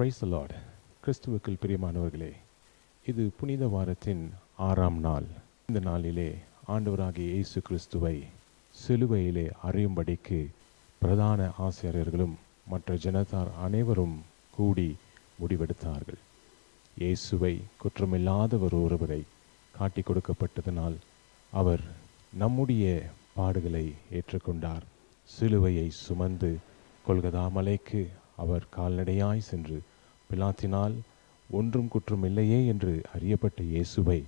Praise the Lord. கிறிஸ்துவுக்குள் பிரியமானவர்களே, இது புனித வாரத்தின் 6ஆம் நாள். இந்த நாளிலே ஆண்டவராகிய இயேசு கிறிஸ்துவை சிலுவையிலே அறையும்படிக்கு பிரதான ஆசாரியர்களும் மற்ற ஜனத்தார் அனைவரும் கூடி முடிவெடுத்தார்கள். இயேசுவை குற்றமில்லாதவர் ஒருவரை காட்டி கொடுக்கப்பட்டதனால் அவர் நம்முடைய பாடுகளை ஏற்றுக்கொண்டார். சிலுவையை சுமந்து கொல்கதா மலைக்கு அவர் கால்நடையாய் சென்று பிலாத்தினால் ஒன்றும் குற்றம் இல்லையே என்று அறியப்பட்ட இயேசுவை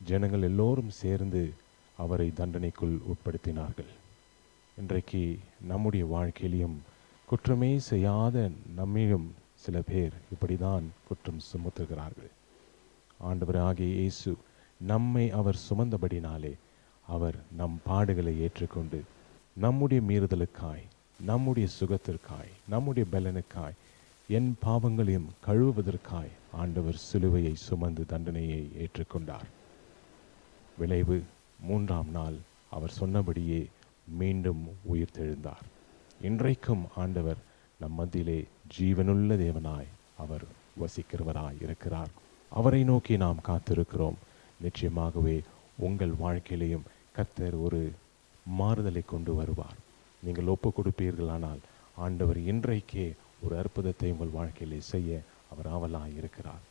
ஜனங்கள் எல்லோரும் சேர்ந்து அவரை தண்டனைக்குள் உட்படுத்தினார்கள். இன்றைக்கு நம்முடைய வாழ்க்கையிலும் குற்றமே செய்யாத நம்மிலும் சில பேர் இப்படிதான் குற்றம் சுமத்துகிறார்கள். ஆண்டவராகிய இயேசு நம்மை அவர் சுமந்தபடினாலே அவர் நம் பாடுகளை ஏற்றுக்கொண்டு நம்முடைய மீறுதலுக்காய், நம்முடைய சுகத்திற்காய், நம்முடைய பலனுக்காய், என் பாவங்களையும் கழுவுவதற்காய் ஆண்டவர் சிலுவையை சுமந்து தண்டனையை ஏற்றுக்கொண்டார். விளைவு 3ஆம் நாள் அவர் சொன்னபடியே மீண்டும் உயிர்த்தெழுந்தார். இன்றைக்கும் ஆண்டவர் நம் மத்தியிலே ஜீவனுள்ள தேவனாய் அவர் வசிக்கிறவராய் இருக்கிறார். அவரை நோக்கி நாம் காத்திருக்கிறோம். நிச்சயமாகவே உங்கள் வாழ்க்கையிலையும் கர்த்தர் ஒரு மாறுதலை கொண்டு வருவார். நீங்கள் ஒப்பு கொடுப்பீர்களானால் ஆண்டவர் இன்றைக்கே ஒரு அற்புதத்தை உங்கள் வாழ்க்கையிலே செய்ய அவர் ஆவலாய் இருக்கிறார்.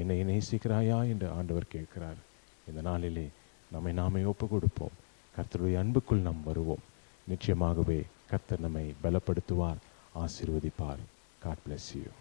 என்னை நேசிக்கிறாயா என்று ஆண்டவர் கேட்கிறார். இந்த நாளிலே நாமே ஒப்பு கொடுப்போம். கர்த்தருடைய அன்புக்குள் நாம் வருவோம். நிச்சயமாகவே கர்த்தர் நம்மை பலப்படுத்துவார், ஆசீர்வதிப்பார். God bless you.